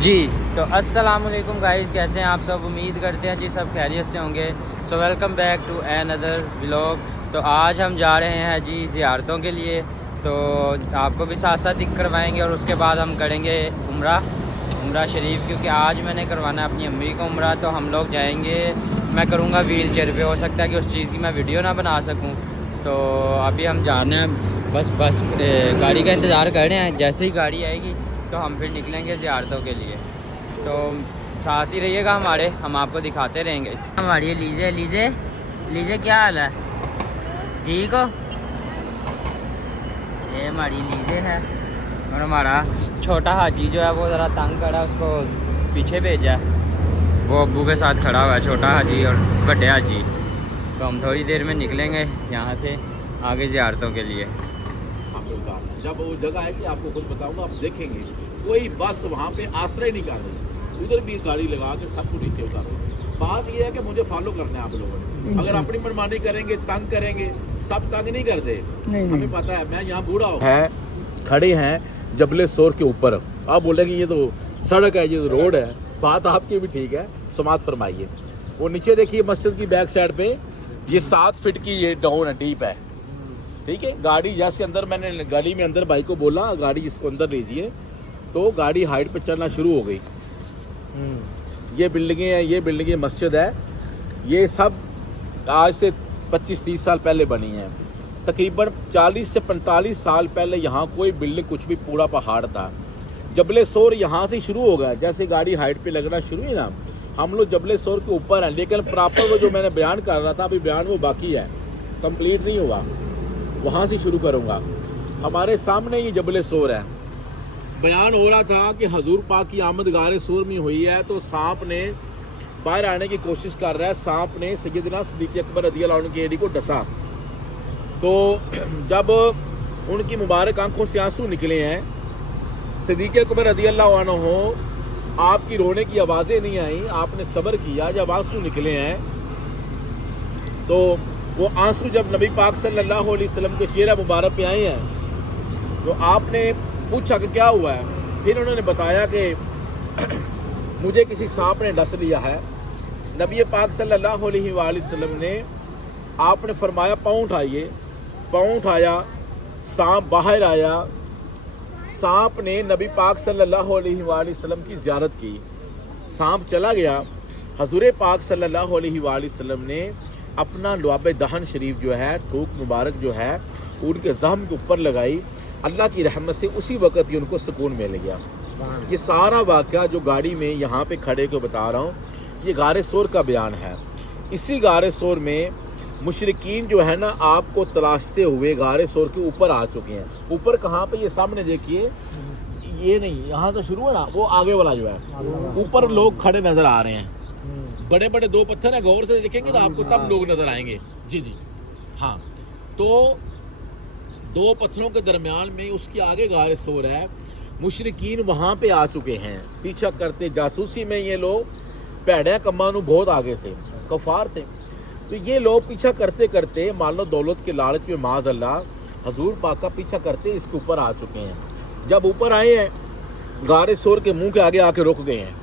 جی تو السلام علیکم گائز، کیسے ہیں آپ سب؟ امید کرتے ہیں جی سب خیریت سے ہوں گے۔ So welcome back to another vlog. تو آج ہم جا رہے ہیں جی زیارتوں کے لیے، تو آپ کو بھی ساتھ ساتھ دکھ کروائیں گے، اور اس کے بعد ہم کریں گے عمرہ شریف، کیونکہ آج میں نے کروانا ہے اپنی امی کو عمرہ۔ تو ہم لوگ جائیں گے، میں کروں گا ویل چیئر پہ، ہو سکتا ہے کہ اس چیز کی میں ویڈیو نہ بنا سکوں۔ تو ابھی ہم جانا ہے، بس گاڑی کا انتظار کر رہے ہیں، جیسے ہی گاڑی آئے گی تو ہم پھر نکلیں گے زیارتوں کے لیے۔ تو ساتھ ہی رہیے گا ہمارے، ہم آپ کو دکھاتے رہیں گے۔ ہماری لیجے کیا حال ہے؟ ٹھیک ہو؟ یہ ہماری لیجے ہے، اور ہمارا چھوٹا حاجی جو ہے وہ ذرا تنگ کرا، اس کو پیچھے بھیجا ہے، وہ ابو کے ساتھ کھڑا ہوا ہے، چھوٹا حاجی اور بڑے حاجی۔ تو ہم تھوڑی دیر میں نکلیں گے یہاں سے آگے زیارتوں کے لیے۔ جب وہ جگہ ہے کہ آپ کو خود بتاؤں گا، آپ دیکھیں گے کوئی بس وہاں پہ آسرے نہیں کر رہی، ادھر بھی گاڑی لگا کے سب کو نیچے اتارو۔ بات یہ ہے کہ مجھے فالو کرنا ہے آپ لوگوں نے، اگر اپنی منمانی کریں گے، تنگ کریں گے، سب تنگ نہیں کرتے، ہمیں پتہ ہے۔ میں یہاں بوڑھا ہوں ہے، کھڑے ہیں جبل سور کے اوپر، آپ بولیں کہ یہ تو سڑک ہے، یہ تو روڈ ہے، بات آپ کی بھی ٹھیک ہے، سماعت فرمائیے۔ وہ نیچے دیکھیے مسجد کی بیک سائڈ پہ یہ 7 فٹ کی یہ ڈاؤن ہے، ڈیپ ہے، ٹھیک ہے۔ گاڑی جیسے اندر، میں نے گاڑی میں اندر بھائی کو بولا گاڑی اس کو اندر لیجیے، تو گاڑی ہائٹ پہ چلنا شروع ہو گئی۔ یہ بلڈنگیں ہیں، یہ بلڈنگیں مسجد ہے، یہ سب آج سے 25-30 سال پہلے بنی ہیں۔ تقریباً 40 سے 45 سال پہلے یہاں کوئی بلڈنگ کچھ بھی، پورا پہاڑ تھا۔ جبل سور یہاں سے شروع ہو گیا، جیسے گاڑی ہائٹ پہ لگنا شروع ہوئی نا، ہم لوگ جبل سور کے اوپر ہیں، لیکن پراپر وہ جو میں نے بیان کر رہا تھا، ابھی بیان وہ باقی ہے، کمپلیٹ نہیں ہوا، وہاں سے شروع کروں گا۔ ہمارے سامنے یہ جبل سور ہے۔ بیان ہو رہا تھا کہ حضور پاک کی آمد غار سور میں ہوئی ہے، تو سانپ نے باہر آنے کی کوشش کر رہا ہے، سانپ نے سیدنا صدیق اکبر رضی اللہ عنہ کی ایڑی کو ڈسا، تو جب ان کی مبارک آنکھوں سے آنسو نکلے ہیں، صدیق اکبر رضی اللہ عنہ آپ کی رونے کی آوازیں نہیں آئیں، آپ نے صبر کیا، جب آنسو نکلے ہیں تو وہ آنسو جب نبی پاک صلی اللہ علیہ وسلم کے چہرہ مبارک پہ آئے ہیں، تو آپ نے پوچھا کہ کیا ہوا ہے؟ پھر انہوں نے بتایا کہ مجھے کسی سانپ نے ڈس لیا ہے۔ نبی پاک صلی اللہ علیہ وآلہ وسلم نے، آپ نے فرمایا پاؤں اٹھائیے، پاؤں اٹھایا، سانپ باہر آیا، سانپ نے نبی پاک صلی اللہ علیہ وآلہ وسلم کی زیارت کی، سانپ چلا گیا۔ حضور پاک صلی اللہ علیہ وآلہ وسلم نے اپنا لعاب دہن شریف جو ہے، تھوک مبارک جو ہے، ان کے زخم کے اوپر لگائی، اللہ کی رحمت سے اسی وقت ہی ان کو سکون مل گیا۔ یہ سارا واقعہ جو گاڑی میں یہاں پہ کھڑے کو بتا رہا ہوں، یہ غار سور کا بیان ہے۔ اسی غار سور میں مشرکین جو ہے نا، آپ کو تلاشتے ہوئے غار سور کے اوپر آ چکے ہیں۔ اوپر کہاں پہ؟ یہ سامنے دیکھیے، یہ نہیں، یہاں سے شروع ہے نا، وہ آگے والا جو ہے، اوپر لوگ کھڑے نظر آ رہے ہیں، بڑے بڑے 2 پتھر ہیں، غور سے دیکھیں گے تو آپ کو تب لوگ نظر آئیں گے۔ جی ہاں، تو 2 پتھروں کے درمیان میں اس کے آگے غار سور ہے۔ مشرکین وہاں پہ آ چکے ہیں، پیچھا کرتے، جاسوسی میں یہ لوگ پیڑے کمانو بہت آگے سے کفار تھے، تو یہ لوگ پیچھا کرتے کرتے مال و دولت کے لالچ میں معاذ اللہ حضور پاک کا پیچھا کرتے اس کے اوپر آ چکے ہیں۔ جب اوپر آئے ہیں، غار سور کے منہ کے آگے آ کے رک گئے ہیں،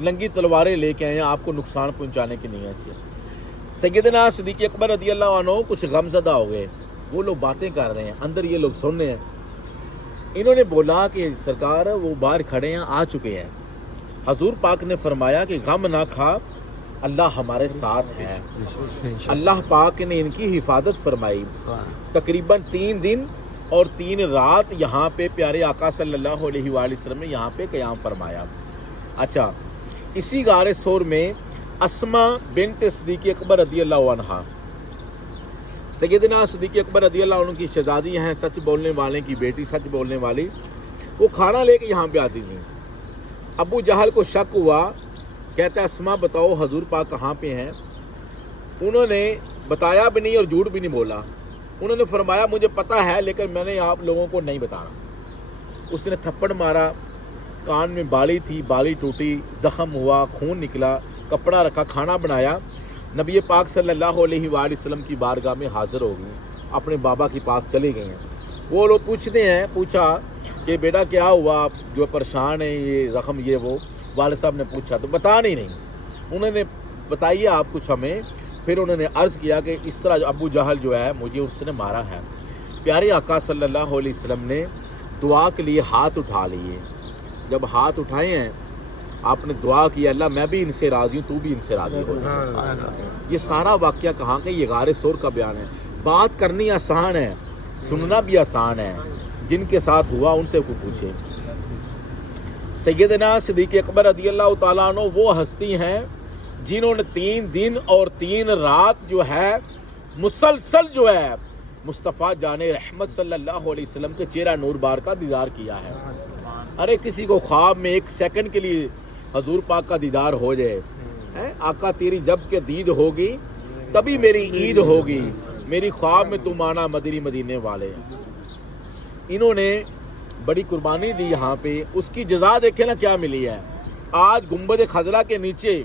ننگی تلواریں لے کے آئے ہیں آپ کو نقصان پہنچانے کی نیت سے۔ سیدنا صدیق اکبر رضی اللہ عنہ کچھ غم زدہ ہو گئے، وہ لوگ باتیں کر رہے ہیں، اندر یہ لوگ سن رہے ہیں۔ انہوں نے بولا کہ سرکار وہ باہر کھڑے ہیں، آ چکے ہیں۔ حضور پاک نے فرمایا کہ غم نہ کھا، اللہ ہمارے ساتھ ہے۔ اللہ پاک نے ان کی حفاظت فرمائی۔ تقریباً 3 دن اور 3 رات یہاں پہ پیارے آقا صلی اللہ علیہ وآلہ وسلم نے یہاں پہ قیام فرمایا۔ اچھا، اسی غار سور میں اسما بنت صدیق اکبر رضی اللہ عنہ، سیدنا صدیق اکبر رضی اللہ عنہ کی شہزادی ہیں، سچ بولنے والے کی بیٹی، سچ بولنے والی، وہ کھانا لے کے یہاں پہ آتی تھیں۔ ابو جہل کو شک ہوا، کہتا ہے اسما بتاؤ حضور پاک کہاں پہ ہیں؟ انہوں نے بتایا بھی نہیں اور جھوٹ بھی نہیں بولا۔ انہوں نے فرمایا مجھے پتہ ہے، لیکن میں نے آپ لوگوں کو نہیں بتانا۔ اس نے تھپڑ مارا، کان میں بالی تھی، بالی ٹوٹی، زخم ہوا، خون نکلا، کپڑا رکھا، کھانا بنایا، نبی پاک صلی اللہ علیہ وآلہ وسلم کی بارگاہ میں حاضر ہو گئی، اپنے بابا کے پاس چلے گئے ہیں۔ وہ لوگ پوچھتے ہیں، پوچھا کہ بیٹا کیا ہوا, آپ جو پریشان ہیں, یہ زخم یہ وہ. والد صاحب نے پوچھا تو بتا نہیں. انہوں نے بتائیے آپ کچھ ہمیں. پھر انہوں نے عرض کیا کہ اس طرح ابو جہل جو ہے مجھے اس نے مارا ہے. پیارے آقا صلی اللہ علیہ وسلم نے دعا کے لیے ہاتھ اٹھا لیے. جب ہاتھ اٹھائے ہیں آپ نے دعا کی, اللہ میں بھی ان سے راضی ہوں, تو بھی ان سے راضی ہو. یہ سارا واقعہ کہاں کہ یہ غار ثور کا بیان ہے. بات کرنی آسان ہے, سننا بھی آسان ہے. جن کے ساتھ ہوا ان سے کوئی پوچھے. سیدنا صدیق اکبر رضی اللہ تعالیٰ عنہ وہ ہستی ہیں جنہوں نے 3 دن اور 3 رات جو ہے مسلسل جو ہے مصطفیٰ جان رحمت صلی اللہ علیہ وسلم کے چہرہ نور بار کا دیدار کیا ہے. ارے کسی کو خواب میں 1 سیکنڈ کے لیے حضور پاک کا دیدار ہو جائے, آقا تیری جب کہ دید ہوگی تبھی میری عید ہوگی, میری خواب میں تم آنا مدینے والے. انہوں نے بڑی قربانی دی یہاں پہ, اس کی جزا دیکھیں نا کیا ملی ہے. آج گنبد خضرا کے نیچے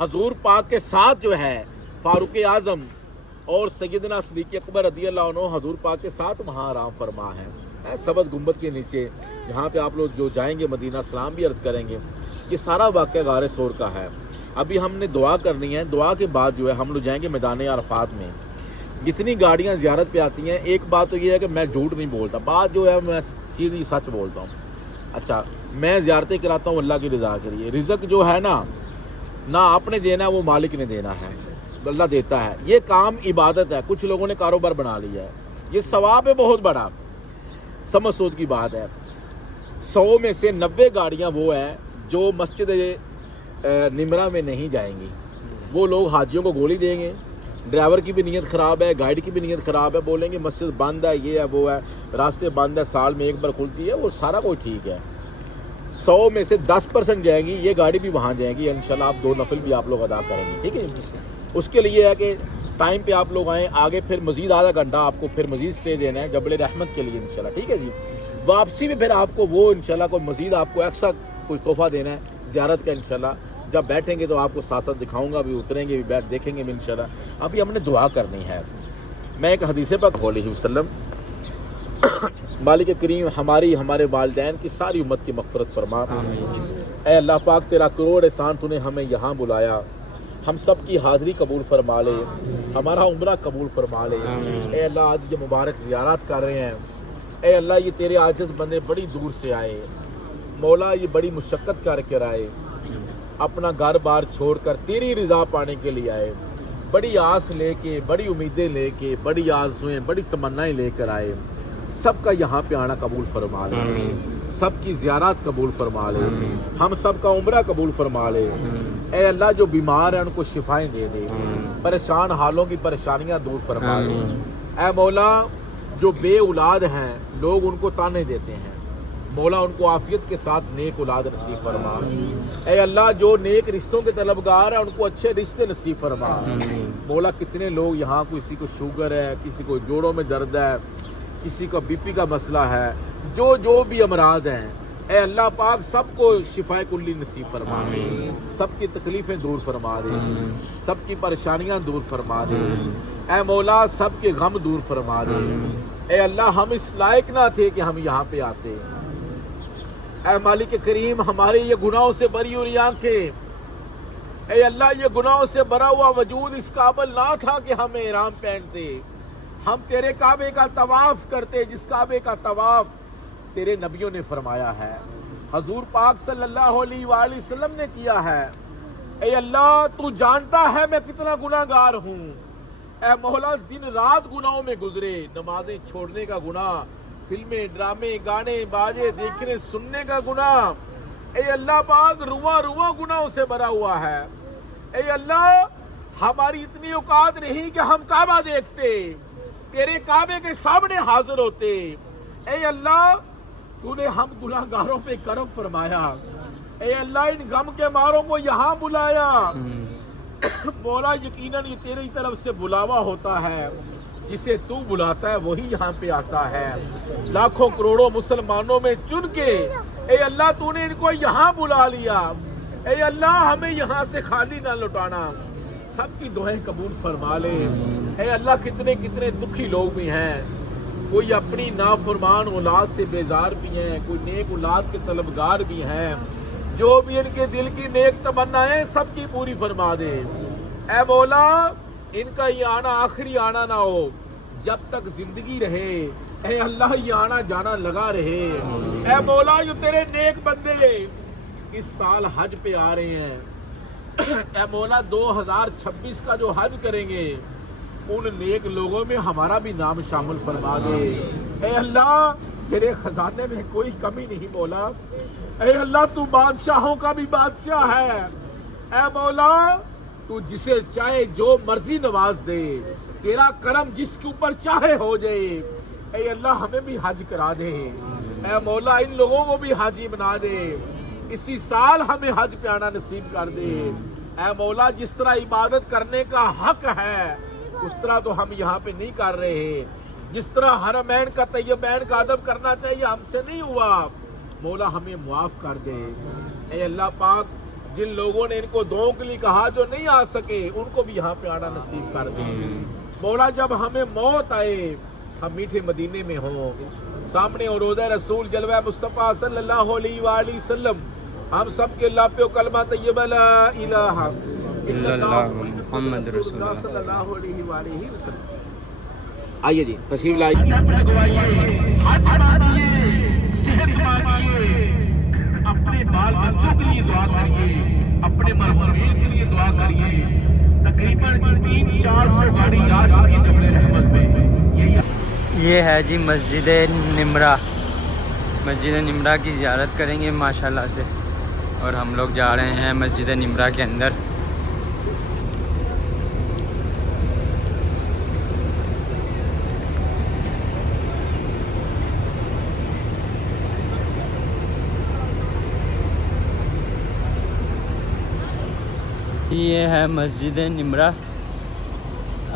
حضور پاک کے ساتھ جو ہے فاروق اعظم اور سیدنا صدیق اکبر رضی اللہ عنہ حضور پاک کے ساتھ وہاں آرام فرما ہے. سبز گنبد کے نیچے جہاں پہ آپ لوگ جو جائیں گے مدینہ سلام بھی عرض کریں گے. یہ سارا واقعہ غار ثور کا ہے. ابھی ہم نے دعا کرنی ہے, دعا کے بعد جو ہے ہم لوگ جائیں گے میدان عرفات میں. جتنی گاڑیاں زیارت پہ آتی ہیں, ایک بات تو یہ ہے کہ میں جھوٹ نہیں بولتا, بات جو ہے میں سیدھی سچ بولتا ہوں. اچھا میں زیارتیں کراتا ہوں اللہ کی رضا کے لیے. رزق جو ہے نا آپ نے دینا ہے, وہ مالک نے دینا ہے, اللہ دیتا ہے. یہ کام عبادت ہے, کچھ لوگوں نے کاروبار بنا لیا ہے. یہ ثواب ہے بہت بڑا, سمجھ سوچ کی بات ہے. 100 میں سے 90 گاڑیاں وہ ہیں جو مسجد نمرہ میں نہیں جائیں گی. وہ لوگ حاجیوں کو گولی دیں گے, ڈرائیور کی بھی نیت خراب ہے, گائیڈ کی بھی نیت خراب ہے, بولیں گے مسجد بند ہے, یہ ہے وہ ہے, راستے بند ہے, سال میں 1 بار کھلتی ہے, وہ سارا کوئی ٹھیک ہے. 100 میں سے 10% جائیں گی, یہ گاڑی بھی وہاں جائیں گی. انشاءاللہ آپ 2 نفل بھی آپ لوگ ادا کریں گے, ٹھیک ہے. اس کے لیے ہے کہ ٹائم پہ آپ لوگ آئیں. آگے پھر مزید آدھا گھنٹہ آپ کو پھر مزید اسٹے دینا ہے جبل رحمت کے لیے انشاءاللہ, ٹھیک ہے جی. واپسی میں پھر آپ کو وہ انشاءاللہ کوئی مزید آپ کو ایکسٹرا کچھ تحفہ دینا ہے زیارت کا انشاءاللہ. جب بیٹھیں گے تو آپ کو ساتھ ساتھ دکھاؤں گا بھی, اتریں گے بھی, بیٹھ دیکھیں گے بھی انشاءاللہ. ابھی ہم نے دعا کرنی ہے. میں ایک حدیث پاک علیہ وسلم, مالک کریم ہمارے والدین کی ساری امت کی مغفرت فرما. اے اللہ پاک تیرا کروڑ احسان, تو نے ہمیں یہاں بلایا, ہم سب کی حاضری قبول فرما لے, ہمارا عمرہ قبول فرما لے. اے اللہ آج یہ مبارک زیارات کر رہے ہیں, اے اللہ یہ تیرے عاجز بندے بڑی دور سے آئے, مولا یہ بڑی مشقت کر کے آئے, اپنا گھر بار چھوڑ کر تیری رضا پانے کے لیے آئے, بڑی آس لے کے, بڑی امیدیں لے کے, بڑی آرزویں, بڑی تمنائیں لے کر آئے. سب کا یہاں پہ آنا قبول فرما لے, سب کی زیارات قبول فرما لے, ہم سب کا عمرہ قبول فرما لے. اے اللہ جو بیمار ہیں ان کو شفائیں دے دے, پریشان حالوں کی پریشانیاں دور فرما لے. اے مولا جو بے اولاد ہیں لوگ ان کو تانے دیتے ہیں, مولا ان کو عافیت کے ساتھ نیک اولاد نصیب فرما. اے اللہ جو نیک رشتوں کے طلبگار ہیں ان کو اچھے رشتے نصیب فرما. مولا کتنے لوگ یہاں, کسی کو شوگر ہے, کسی کو جوڑوں میں درد ہے, کسی کو بی پی کا مسئلہ ہے, جو بھی امراض ہیں, اے اللہ پاک سب کو شفاء کلی نصیب فرما دے, سب کی تکلیفیں دور فرما دے, سب کی پریشانیاں دور فرما دے. اے مولا سب کے غم دور فرما دے. اے اللہ ہم اس لائق نہ تھے کہ ہم یہاں پہ آتے. اے مالک کریم ہمارے یہ گناہوں سے بری ہوئی آنکھیں, اے اللہ یہ گناہوں سے بھرا ہوا وجود اس قابل نہ تھا کہ ہم احرام پہنتے, ہم تیرے کعبے کا طواف کرتے جس کعبے کا طواف تیرے نبیوں نے فرمایا ہے, حضور پاک صلی اللہ علیہ وآلہ وسلم نے کیا ہے. اے اللہ تو جانتا ہے میں کتنا گناہ گار ہوں. اے مولا دن رات گناہوں میں گزرے, نمازیں چھوڑنے کا گناہ, فلمیں ڈرامے گانے باجے دیکھنے سننے کا گناہ, اے اللہ پاک رواں گناہوں سے بھرا ہوا ہے. اے اللہ ہماری اتنی اوقات نہیں کہ ہم کعبہ دیکھتے, تیرے کعبے کے سامنے حاضر ہوتے. اے اللہ تو نے ہم گناہ گاروں پہ کرم فرمایا. اے اللہ ان غم کے ماروں کو یہاں بلایا. مولا یقیناً یہ تیری طرف سے بلاوا ہوتا ہے, جسے تو بلاتا ہے وہی یہاں پہ آتا ہے. لاکھوں کروڑوں مسلمانوں میں چن کے اے اللہ تو نے ان کو یہاں بلا لیا. اے اللہ ہمیں یہاں سے خالی نہ لوٹانا, سب کی دعائیں قبول فرما لے. اے اللہ کتنے دکھی لوگ بھی ہیں, کوئی اپنی نافرمان اولاد سے بیزار بھی ہیں, کوئی نیک اولاد کے طلبگار بھی ہیں. جو بھی ان کے دل کی نیک تمنا ہے سب کی پوری فرما دے. اے مولا ان کا یہ آنا آخری آنا نہ ہو, جب تک زندگی رہے اے اللہ یہ آنا جانا لگا رہے. اے مولا جو تیرے نیک بندے اس سال حج پہ آ رہے ہیں, اے مولا 2026 کا جو حج کریں گے ان نیک لوگوں میں ہمارا بھی نام شامل فرما دے. اے اللہ تیرے خزانے میں کوئی کمی نہیں مولا. اے اللہ تو بادشاہوں کا بھی بادشاہ ہے. اے مولا تو جسے چاہے جو مرضی نواز دے, تیرا کرم جس کے اوپر چاہے ہو جائے. اے اللہ ہمیں بھی حج کرا دے. اے مولا ان لوگوں کو بھی حاجی بنا دے. اسی سال ہمیں حج پہ آنا نصیب کر دے. اے مولا جس طرح عبادت کرنے کا حق ہے اس طرح تو ہم یہاں پہ نہیں کر رہے. جس طرح حرمین کا طیبین کا ادب کرنا چاہیے ہم سے نہیں ہوا. مولا ہمیں معاف کر دے. اے اللہ پاک جن لوگوں نے ان کو دعاؤں کے لیے کہا جو نہیں آ سکے ان کو بھی یہاں پہ آنا نصیب کر دے. مولا جب ہمیں موت آئے ہم میٹھے مدینے میں ہوں, سامنے اور روضہ رسول جلوہ مصطفیٰ صلی اللہ علیہ وآلہ وسلم, ہم سب کے اللہ پہ کلمہ طیبہ لا الہ الا اللہ محمد رسول اللہ صلی اللہ علیہ وآلہ وسلم. آئیے جی تشریف لائیے. حج مانگیے, صحت مانگیے, اپنے بال بچوں کے لیے دعا کریے, اپنے مرحومین کے لیے دعا کریے. تقریباً 300-400 گاڑی جا چکی جبل رحمت میں. یہ ہے جی مسجد نمرہ. مسجد نمرہ کی زیارت کریں گے ماشاءاللہ سے, اور ہم لوگ جا رہے ہیں مسجد نمرہ کے اندر. یہ ہے مسجد نمرہ.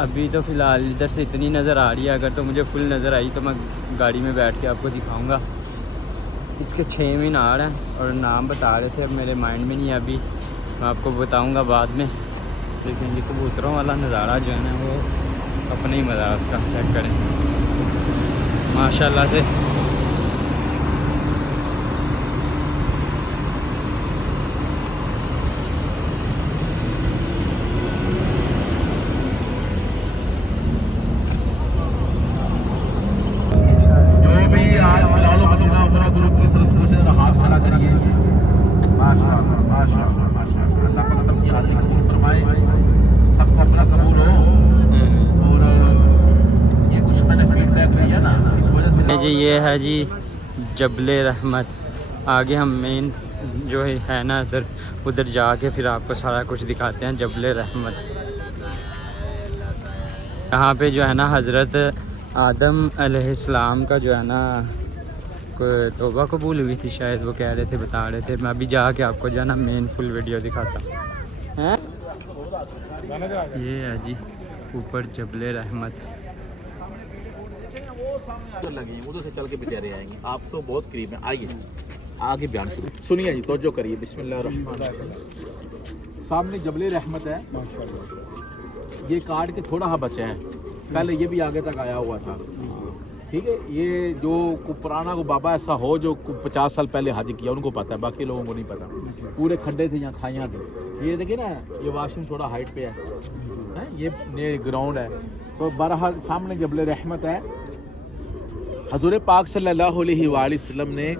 ابھی تو فی الحال ادھر سے اتنی نظر آ رہی ہے, اگر تو مجھے فل نظر آئی تو میں گاڑی میں بیٹھ کے آپ کو دکھاؤں گا. اس کے 6 مینار ہیں اور نام بتا رہے تھے, اب میرے مائنڈ میں نہیں ہے, ابھی میں آپ کو بتاؤں گا بعد میں. لیکن یہ کبوتروں والا نظارہ جو ہے نا وہ اپنا ہی مزہ ہے اس کا, چیک کریں ماشاءاللہ سے. جی یہ ہے جی جبل رحمت. آگے ہم مین جو ہے نا ادھر جا کے پھر آپ کو سارا کچھ دکھاتے ہیں. جبل رحمت یہاں پہ جو ہے نا حضرت آدم علیہ السلام کا جو ہے نا توبہ قبول ہوئی تھی شاید, وہ کہہ رہے تھے, بتا رہے تھے. میں ابھی جا کے آپ کو جو ہے نا مین فل ویڈیو دکھاتا ہوں. یہ ہے جی اوپر جبل رحمت. لگیں ادھر سے چل کے بیچارے آئیں گے, آپ تو بہت قریب ہیں. آئیے آگے بیان شروع سنیے جی, توجہ کریے. بسم اللہ الرحمن الرحیم. سامنے جبل رحمت ہے, یہ کاٹ کے تھوڑا سا بچا ہے, پہلے یہ بھی آگے تک آیا ہوا تھا. ٹھیک ہے, یہ جو پرانا کو بابا ایسا ہو جو 50 سال پہلے حج کیا ان کو پتہ ہے, باقی لوگوں کو نہیں پتہ. پورے کھڈے تھے یہاں, کھائیاں تھے. یہ دیکھیں نا یہ واش روم تھوڑا ہائٹ پہ ہے, یہ گراؤنڈ ہے. تو بہرحال سامنے جبل رحمت ہے. حضور پاک صلی اللہ علیہ وآلہ وسلم نے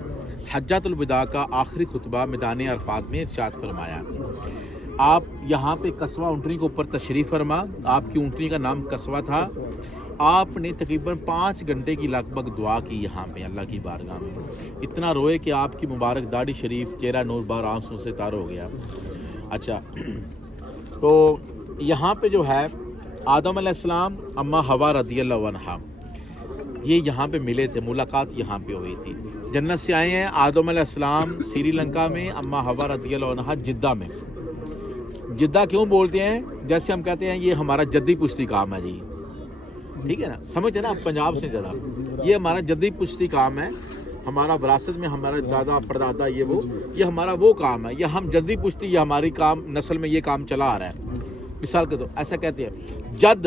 حجۃ الوداع کا آخری خطبہ میدان عرفات میں ارشاد فرمایا. آپ یہاں پہ قصوہ اونٹنی کے اوپر تشریف فرما. آپ کی اونٹنی کا نام قصوہ تھا. آپ نے تقریباً 5 گھنٹے کی لگ بھگ دعا کی یہاں پہ اللہ کی بارگاہ میں. اتنا روئے کہ آپ کی مبارک داڑھی شریف, چہرہ نور بار آنسوں سے تار ہو گیا. اچھا, تو یہاں پہ جو ہے آدم علیہ السلام, اماں حوا رضی اللہ عنہا, یہ یہاں پہ ملے تھے, ملاقات یہاں پہ ہوئی تھی. جنت سے آئے ہیں آدم علیہ السلام سری لنکا میں, اماں حوا رضی اللہ عنہا جدہ میں. جدہ کیوں بولتے ہیں, جیسے ہم کہتے ہیں یہ ہمارا جدی پشتی کام ہے جی. ٹھیک ہے نا, سمجھتے نا پنجاب سے ذرا, یہ ہمارا جدی پشتی کام ہے. ہمارا وراثت میں ہمارا دادا پردادا یہ ہمارا وہ کام ہے. یہ ہم جدی پشتی, یہ ہماری کام نسل میں یہ کام چلا آ رہا ہے. مثال کے طور ایسا کہتے ہیں جد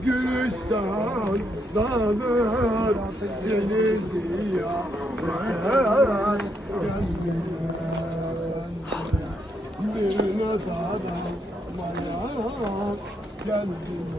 Gülistan dağlar seni ziyaret bir nazara maya kendine